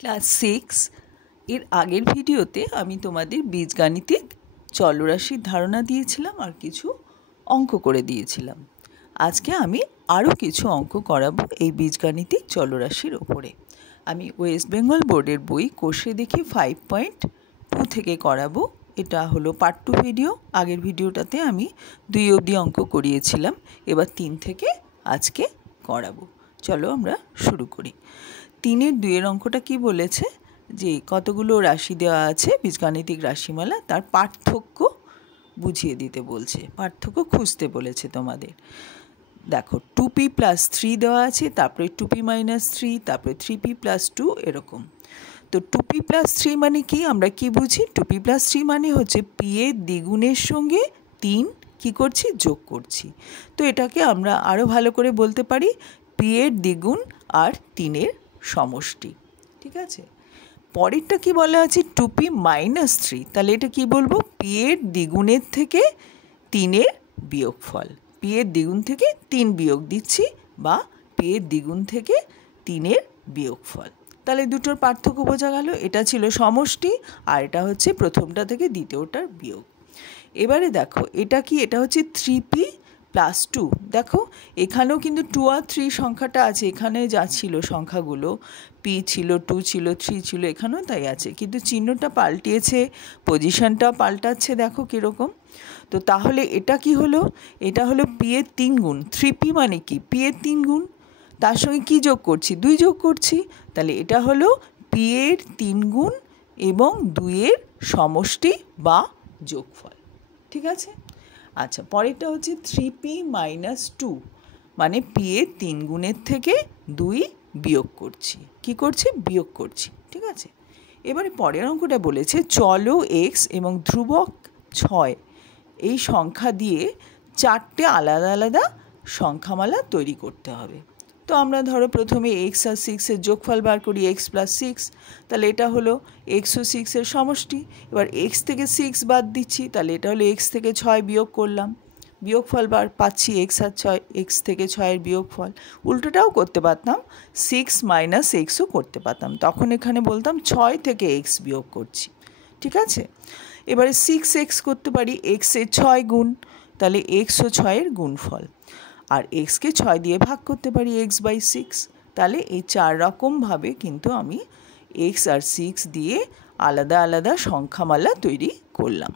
Class 6 এর আগের ভিডিওতে আমি তোমাদের বীজগাণিতিক চলরাশির ধারণা দিয়েছিলাম আর কিছু অঙ্ক করে দিয়েছিলাম। আজকে আমি আরও কিছু অঙ্ক করাবো এই বীজগাণিতিক চলরাশির ওপরে। আমি ওয়েস্ট বেঙ্গল বোর্ডের বই কোষে দেখি 5.2 থেকে করাবো। এটা হলো পার্ট 2 ভিডিও। আগের ভিডিওটাতে আমি 2 অবধি অঙ্ক করিয়েছিলাম, এবার 3 থেকে আজকে করাবো। চলো আমরা শুরু করি। 3-এর 2-এর অঙ্কটা কি বলেছে, যে কতগুলো রাশি দেওয়া আছে বীজগাণিতিক রাশিমালা, তার পার্থক্য বুঝিয়ে দিতে বলছে, পার্থক্য খুঁজতে বলেছে তোমাদের। দেখো 2p + 3 দেওয়া আছে, তারপরে 2p - 3, তারপরে 3p + 2, এরকম। তো 2p + 3 মানে কি, আমরা কি বুঝি? 2p + 3 মানে হচ্ছে p এর দ্বিগুণের সঙ্গে 3 কি করছি, যোগ করছি। তো এটাকে আমরা আরও ভালো করে বলতে পারি p এর দ্বিগুণ আর 3-এর সমষ্টি। ঠিক আছে, পরেরটা কি বলা আছে, 2p - 3, তাহলে এটা কি বলবো, p এর দ্বিগুণের থেকে 3-এর বিয়োগফল। p এর দ্বিগুণ থেকে 3 বিয়োগ দিচ্ছি, বা p এর দ্বিগুণ থেকে 3-এর বিয়োগফল। তাহলে দুটোর পার্থক্য বোঝা গেল। এটা ছিল সমষ্টি, আর এটা হচ্ছে প্রথমটা থেকে দ্বিতীয়টার বিয়োগ। এবারে দেখো এটা কি, এটা হচ্ছে 3p + 2। দেখো এখানেও কিন্তু 2 আর 3 সংখ্যাটা আছে, এখানে যা ছিল সংখ্যাগুলো p ছিল, 2 ছিল, 3 ছিল, এখানেও তাই আছে, কিন্তু চিহ্নটা পাল্টিয়েছে, পজিশনটা পাল্টাচ্ছে, দেখো কীরকম। তো তাহলে এটা কি হলো, এটা হলো p এর 3 গুণ। 3p মানে কি, p এর 3 গুণ, তার সঙ্গে কি যোগ করছি, 2 যোগ করছি, তাহলে এটা হলো p এর 3 গুণ এবং 2-এর সমষ্টি বা যোগফল। ঠিক আছে, আচ্ছা পরেরটা হচ্ছে 3p - 2, মানে p এর 3 গুণের থেকে 2 বিয়োগ করছি। কি করছি, বিয়োগ করছি। ঠিক আছে, এবারে পরের অঙ্কটা বলেছে চলো x এবং ধ্রুবক 6 এই সংখ্যা দিয়ে 4টে আলাদা আলাদা সংখ্যামালা তৈরি করতে হবে। তো আমরা ধরো প্রথমে x আর 6-এর যোগফল বার করি, x + 6, তাহলে এটা হলো x ও 6-এর সমষ্টি। এবার x থেকে 6 বাদ দিচ্ছি, তাহলে এটা হলো x থেকে 6 বিয়োগ করলাম, বিয়োগফল বার পাচ্ছি x আর 6, x থেকে 6-এর বিয়োগফল। উল্টোটাও করতে পারতাম, 6 - x ও করতে পারতাম, তখন এখানে বলতাম 6 থেকে x বিয়োগ করছি। ঠিক আছে, এবারে 6x করতে পারি, x এর 6 গুণ, তাহলে x ও 6-এর গুণফল। আর xকে 6 দিয়ে ভাগ করতে পারি, x/6, তাহলে এই 4 রকমভাবে কিন্তু আমি x আর 6 দিয়ে আলাদা আলাদা সংখ্যামালা তৈরি করলাম।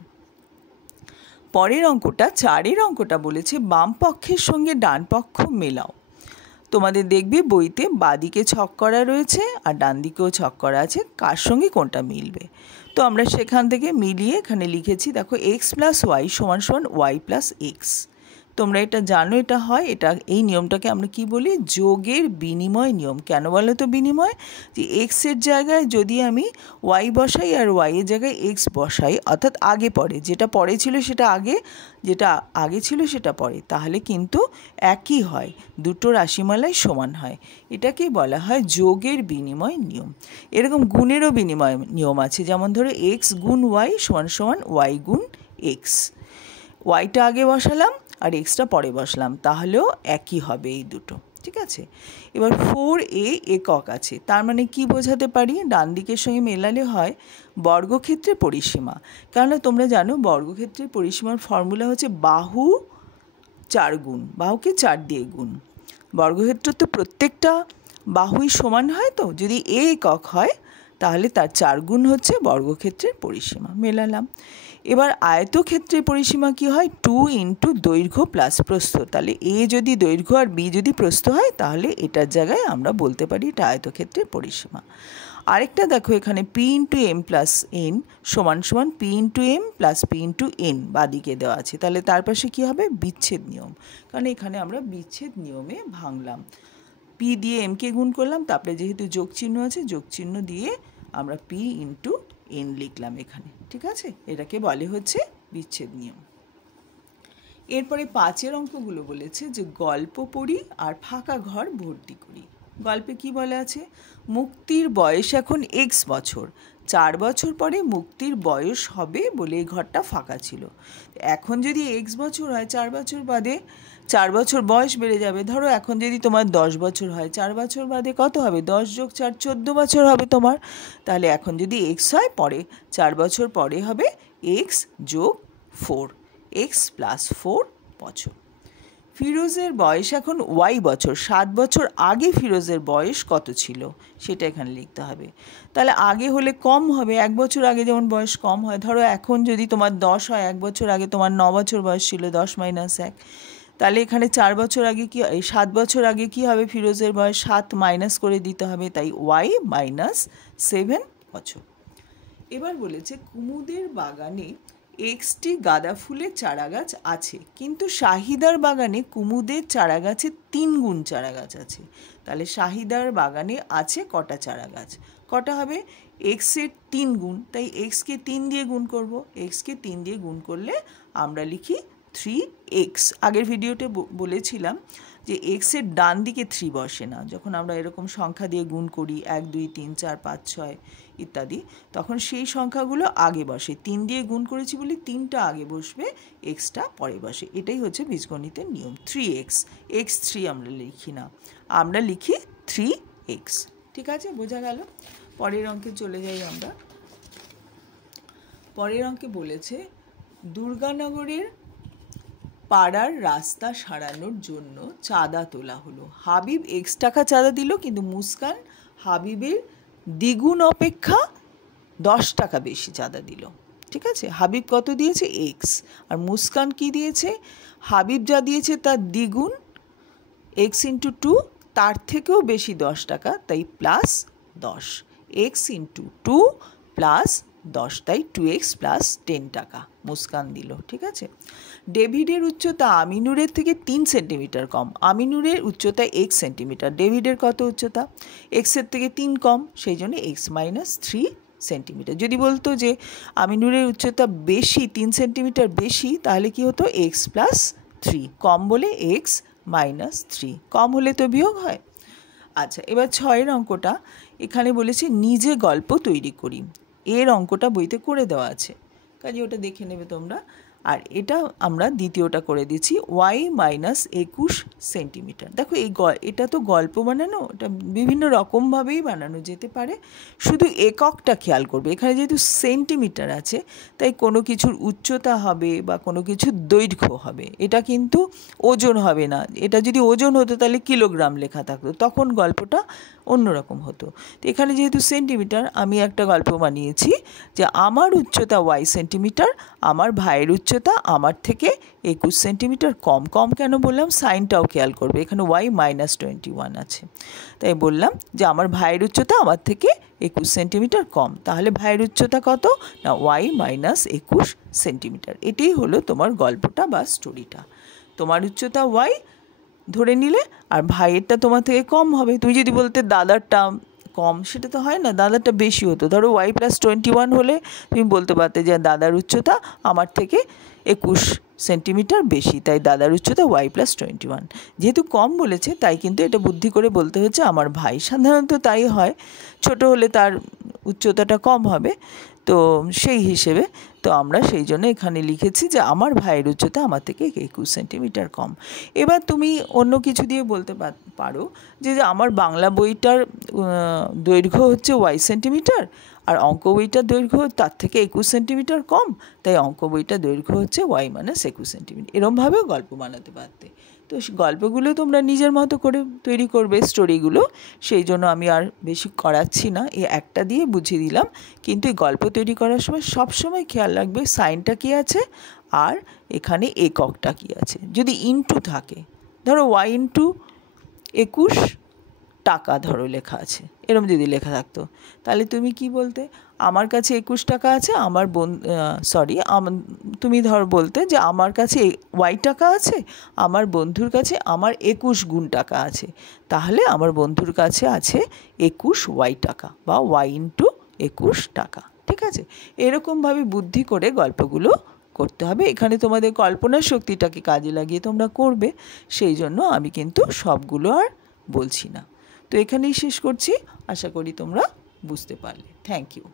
পরের অঙ্কটা 4-এর অঙ্কটা বলেছে বাম পক্ষের সঙ্গে ডান পক্ষ মেলাও। তোমাদের দেখবে বইতে বাঁদিকে ছক করা রয়েছে আর ডান দিকেও ছক করা আছে, কার সঙ্গে কোনটা মিলবে। তো আমরা সেখান থেকে মিলিয়ে এখানে লিখেছি, দেখো x + y = y + x। তোমরা এটা জানো, এটা হয়, এটা এই নিয়মটাকে আমরা কি বলি, যোগের বিনিময় নিয়ম। কেন বলো তো বিনিময়, যে এক্সের জায়গায় যদি আমি y বসাই আর y এর জায়গায় x বসাই, অর্থাৎ আগে পরে, যেটা পরে ছিল সেটা আগে, যেটা আগে ছিল সেটা পরে, তাহলে কিন্তু একই হয়, দুটো রাশিমালাই সমান হয়। এটাকেই বলা হয় যোগের বিনিময় নিয়ম। এরকম গুণেরও বিনিময় নিয়ম আছে, যেমন ধরো x গুণ y = y গুণ x। ওয়াইটা আগে বসালাম আর এক্সটা পরে বসলাম, তাহলেও একই হবে এই দুটো। ঠিক আছে, এবার 4a একক আছে, তার মানে কি বোঝাতে পারি, ডান দিকের সঙ্গে মেলালে হয় বর্গক্ষেত্রের পরিসীমা। কেননা তোমরা জানো বর্গক্ষেত্রের পরিসীমার ফর্মুলা হচ্ছে বাহু 4 গুণ, বাহুকে 4 দিয়ে গুণ। বর্গক্ষেত্র তো প্রত্যেকটা বাহুই সমান হয়, তো যদি a একক হয় তাহলে তার 4 গুণ হচ্ছে বর্গক্ষেত্রের পরিসীমা, মেলালাম। এবার আয়তক্ষেত্রের পরিসীমা কি হয়, 2 × দৈর্ঘ্য প্লাস প্রস্থ। তাহলে a যদি দৈর্ঘ্য আর b যদি প্রস্থ হয়, তাহলে এটার জায়গায় আমরা বলতে পারি এটা আয়তক্ষেত্রের পরিসীমা। আরেকটা দেখো এখানে p × m + n = p × m + p × n বাদিকে দেওয়া আছে, তাহলে তার পাশে কী হবে, বিচ্ছেদ নিয়ম। কারণ এখানে আমরা বিচ্ছেদ নিয়মে ভাঙলাম, p দিয়ে mকে গুণ করলাম, তারপরে যেহেতু যোগ চিহ্ন আছে, যোগ চিহ্ন দিয়ে আমরা p × n লিখলাম এখানে। ঠিক আছে, এটাকে বলে হচ্ছে বিচ্ছেদ নিয়ম। এরপরে 5-এর অঙ্কগুলো বলেছে যে গল্প পড়ি আর ফাঁকা ঘর ভর্তি করি। গল্পে কি বলা আছে, মুক্তির বয়স এখন x বছর, 4 বছর পরে মুক্তির বয়স হবে বলে এই ঘরটা ফাঁকা ছিল। এখন যদি এক্স বছর হয় 4 বছর বাদে 4 বছর বয়স বেড়ে যাবে। ধরো এখন যদি তোমার 10 বছর হয় 4 বছর বাদে কত হবে? 10 যোগ 4 14 বছর হবে তোমার। তাহলে এখন যদি এক্স হয় পরে 4 বছর পরে হবে এক্স যোগ 4, এক্স প্লাস 4 বছর। ফিরোজের বয়স এখন ওয়াই বছর। 7 বছর আগে ফিরোজের বয়স কত ছিল সেটা এখানে লিখতে হবে। তাহলে আগে হলে কম হবে, 1 বছর আগে যেমন বয়স কম হয়। ধরো এখন যদি তোমার 10 হয়, 1 বছর আগে তোমার 9 বছর বয়স ছিল, 10 - 1। তাহলে এখানে 4 বছর আগে কি, 7 বছর আগে কি হবে ফিরোজের বয়স? 7 মাইনাস করে দিতে হবে, তাই ওয়াই -7 বছর। এবার বলেছে কুমুদের বাগানে এক্সটি গাঁদা ফুলের চারাগাছ আছে, কিন্তু শাহিদার বাগানে কুমুদের চারাগাছে 3 গুণ চারাগাছ আছে। তাহলে শাহিদার বাগানে আছে কটা চারাগাছ? কটা হবে? এক্সের 3 গুণ, তাই এক্সকে 3 দিয়ে গুণ করব। এক্সকে 3 দিয়ে গুণ করলে আমরা লিখি 3x। আগের ভিডিওতে বলেছিলাম যে এক্সের ডান দিকে 3 বসে না। যখন আমরা এরকম সংখ্যা দিয়ে গুণ করি 1 2 3 4 5 6 ইত্যাদি, তখন সেই সংখ্যাগুলো আগে বসে। 3 দিয়ে গুণ করেছি বলে 3টা আগে বসবে, এক্সটা পরে বসে। এটাই হচ্ছে বীজগণিতের নিয়ম। 3x, x3 আমরা লিখি না, আমরা লিখি 3x। ঠিক আছে, বোঝা গেল? পরের অঙ্কে চলে যাই আমরা। পরের অঙ্কে বলেছে দুর্গানগরের পাড়ার রাস্তা সারানোর জন্য চাঁদা তোলা হলো। হাবিব x টাকা চাঁদা দিল, কিন্তু মুস্কান হাবিবের দ্বিগুণ অপেক্ষা 10 টাকা বেশি চাঁদা দিল। ঠিক আছে, হাবিব কত দিয়েছে? x, আর মুস্কান কি দিয়েছে? হাবিব যা দিয়েছে তার দ্বিগুণ, x × 2, তার থেকেও বেশি 10 টাকা, তাই +10। x × 2 +10, তাই 2x + 10 টাকা মুস্কান দিল। ঠিক আছে। ডেভিডের উচ্চতা আমিনুরের থেকে 3 সেন্টিমিটার কম। আমিনুরের উচ্চতা x সেন্টিমিটার, ডেভিডের কত উচ্চতা? এক্সের থেকে 3 কম, সেই জন্য x - 3 সেন্টিমিটার। যদি বলতো যে আমিনুরের উচ্চতা বেশি, 3 সেন্টিমিটার বেশি, তাহলে কি হতো? x + 3, কম বলে x - 3, কম হলে তো বিয়োগ হয়। আচ্ছা, এবার 6এর অঙ্কটা এখানে বলেছে নিজে গল্প তৈরি করি। এর অঙ্কটা বইতে করে দেওয়া আছে, কাজে ওটা দেখে নেবে তোমরা। আর এটা আমরা দ্বিতীয়টা করে দিচ্ছি, y - 21 সেন্টিমিটার। দেখো এটা তো গল্প বানানো, এটা বিভিন্ন রকমভাবেই বানানো যেতে পারে, শুধু এককটা খেয়াল করবে। এখানে যেহেতু সেন্টিমিটার আছে, তাই কোনো কিছুর উচ্চতা হবে বা কোনো কিছুর দৈর্ঘ্য হবে, এটা কিন্তু ওজন হবে না। এটা যদি ওজন হতো তাহলে কিলোগ্রাম লেখা থাকতো, তখন গল্পটা অন্যরকম হতো। তো এখানে যেহেতু সেন্টিমিটার, আমি একটা গল্প বানিয়েছি যে আমার উচ্চতা y সেন্টিমিটার, আমার ভাইয়ের উচ্চতা আমার থেকে 21 সেন্টিমিটার কম। কম কেন বললাম? সাইনটাও খেয়াল করবে, এখানে y - 21 আছে, তাই বললাম যে আমার ভাইয়ের উচ্চতা আমার থেকে 21 সেন্টিমিটার কম। তাহলে ভাইয়ের উচ্চতা কত? না, y - 21 সেন্টিমিটার। এটাই হলো তোমার গল্পটা বা স্টোরিটা। তোমার উচ্চতা y ধরে নিলে, আর ভাইয়েরটা তোমার থেকে কম হবে। তুমি যদি বলতে দাদারটা কম, সেটা তো হয় না, দাদারটা বেশি হতো। ধরো y + 21 হলে তুমি বলতে পারতে যে দাদার উচ্চতা আমার থেকে 21 সেন্টিমিটার বেশি, তাই দাদার উচ্চতা y + 21। যেহেতু কম বলেছে, তাই কিন্তু এটা বুদ্ধি করে বলতে হচ্ছে আমার ভাই। সাধারণত তাই হয়, ছোট হলে তার উচ্চতাটা কম হবে, তো সেই হিসেবে তো আমরা সেই জন্য এখানে লিখেছি যে আমার ভাইয়ের উচ্চতা আমার থেকে 21 সেন্টিমিটার কম। এবার তুমি অন্য কিছু দিয়ে বলতে পারো যে আমার বাংলা বইটার দৈর্ঘ্য হচ্ছে y সেন্টিমিটার, আর অঙ্ক বইটার দৈর্ঘ্য তার থেকে 21 সেন্টিমিটার কম, তাই অঙ্ক বইটার দৈর্ঘ্য হচ্ছে y - 21 সেন্টিমিটার। এরমভাবেও গল্প বানাতে পারতে। তো গল্পগুলো তোমরা নিজের মতো করে তৈরি করবে, স্টোরিগুলো। সেই জন্য আমি আর বেশি করাচ্ছি না, এই একটা দিয়ে বুঝিয়ে দিলাম। কিন্তু এই গল্প তৈরি করার সময় সবসময় খেয়াল রাখবে সাইনটা কী আছে আর এখানে এককটা কী আছে। যদি ইনটু থাকে, ধরো y × 21 টাকা ধরো লেখা আছে, এরম যদি লেখা থাকতো, তাহলে তুমি কি বলতে? আমার কাছে 21 টাকা আছে, আমার তুমি ধর বলতে যে আমার কাছে y টাকা আছে, আমার বন্ধুর কাছে আমার 21 গুণ টাকা আছে, তাহলে আমার বন্ধুর কাছে আছে 21 y টাকা বা y × 21 টাকা। ঠিক আছে, এরকমভাবে বুদ্ধি করে গল্পগুলো করতে হবে। এখানে তোমাদের কল্পনার শক্তিটাকে কাজে লাগিয়ে তোমরা করবে, সেই জন্য আমি কিন্তু সবগুলো আর বলছি না। তো এখানেই শেষ করছি, আশা করি তোমরা বুঝতে পারলে। Thank you.